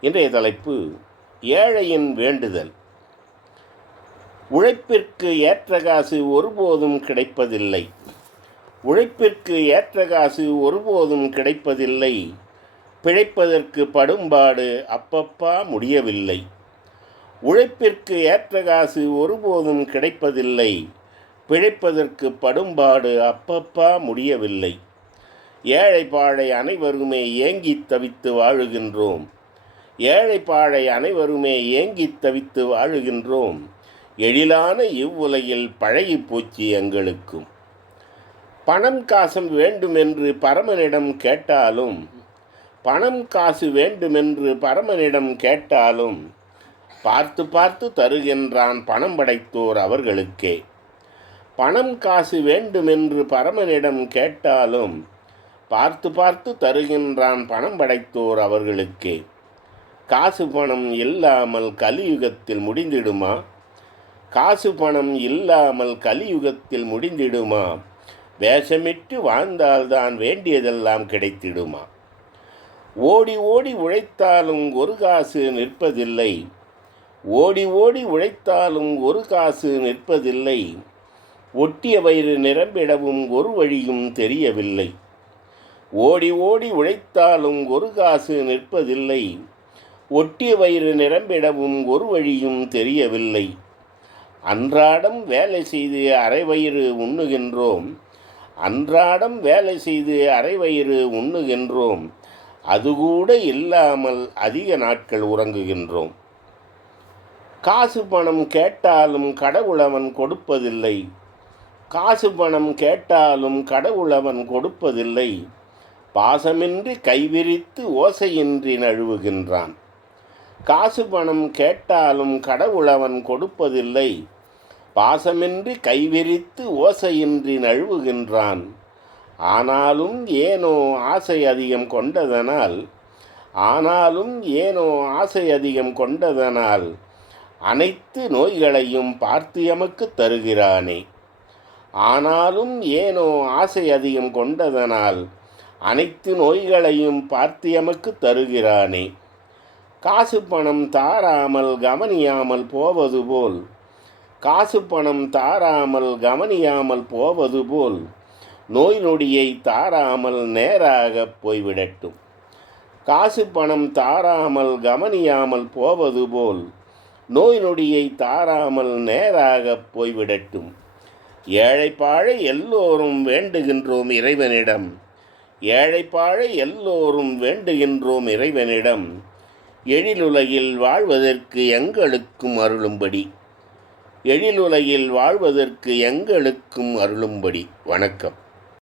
இன்றைய தலைப்பு ஏழையின் வேண்டுதல். உழைப்பிற்கு ஏற்ற காசு ஒருபோதும் கிடைப்பதில்லை. உழைப்பிற்கு ஏற்ற காசு ஒருபோதும் கிடைப்பதில்லை. பிழைப்பதற்கு படும்பாடு அப்பப்பா முடியவில்லை. உழைப்பிற்கு ஏற்ற காசு ஒருபோதும் கிடைப்பதில்லை. பிழைப்பதற்கு படும்பாடு அப்பப்பா முடியவில்லை. ஏழை பாழை அனைவருமே ஏங்கித் தவித்து வாழுகின்றோம். ஏழை பாழை அனைவருமே ஏங்கித் தவித்து வாழுகின்றோம். எழிலான இவ்வுலையில் பழகி போச்சு எங்களுக்கும். பணம் காசம் வேண்டுமென்று பரமனிடம் கேட்டாலும் பணம் காசு வேண்டுமென்று பரமனிடம் கேட்டாலும் பார்த்து பார்த்து தருகின்றான் பணம் படைத்தோர் அவர்களுக்கே. பணம் காசு வேண்டுமென்று பரமனிடம் கேட்டாலும் பார்த்து பார்த்து தருகின்றான் பணம் படைத்தோர் அவர்களுக்கே. காசு பணம் இல்லாமல் கலியுகத்தில் முடிந்திடுமா? காசு பணம் இல்லாமல் கலியுகத்தில் முடிந்திடுமா? வேஷமிட்டு வாழ்ந்தால்தான் வேண்டியதெல்லாம் கிடைத்திடுமா? ஓடி ஓடி உழைத்தாலும் ஒரு காசு நிற்பதில்லை. ஓடி ஓடி உழைத்தாலும் ஒரு காசு நிற்பதில்லை. ஒட்டிய வயிறு நிரம்பிடவும் ஒரு வழியும் தெரியவில்லை. ஓடி ஓடி உழைத்தாலும் ஒரு காசு நிற்பதில்லை. ஒட்டிய வயிறு நிரம்பிடவும் ஒரு வழியும் தெரியவில்லை. அன்றாடம் வேலை செய்து அரை வயிறு உண்ணுகின்றோம். அன்றாடம் வேலை செய்து அரை வயிறு உண்ணுகின்றோம். அதுகூட இல்லாமல் அதிக நாட்கள் உறங்குகின்றோம். காசு பணம் கேட்டாலும் கடவுளவன் கொடுப்பதில்லை. காசு பணம் கேட்டாலும் கடவுளவன் கொடுப்பதில்லை. பாசமின்றி கைவிரித்து ஓசையின்றி நழுவுகின்றான். காசு பணம் கேட்டாலும் கடவுளவன் கொடுப்பதில்லை. பாசமின்றி கைவிரித்து ஓசையின்றி நழுவுகின்றான். ஆனாலும் ஏனோ ஆசை அதிகம் கொண்டதனால் ஆனாலும் ஏனோ ஆசை அதிகம் கொண்டதனால் அனைத்து நோய்களையும் பார்த்து எமக்கு தருகிறானே. ஆனாலும் ஏனோ ஆசை அதிகம் கொண்டதனால் அனைத்து நோய்களையும் பார்த்து எமக்கு தருகிறானே. காசு பணம் தாராமல் கவனியாமல் போவது போல். காசு பணம் தாராமல் கவனியாமல் போவது போல். நோய் நொடியை தாராமல் நேராக போய்விடட்டும். காசு பணம் தாராமல் கவனியாமல் போவது போல். நோய் நொடியை தாராமல் நேராக போய்விடட்டும். ஏழைப்பாழை எல்லோரும் வேண்டுகின்றோம் இறைவனிடம். ஏழைப்பாழை எல்லோரும் வேண்டுகின்றோம் இறைவனிடம். எழிலுலகில் வாழ்வதற்கு எங்களுக்கும் அருளும்படி. எழிலுலகில் வாழ்வதற்கு எங்களுக்கும் அருளும்படி. வணக்கம்.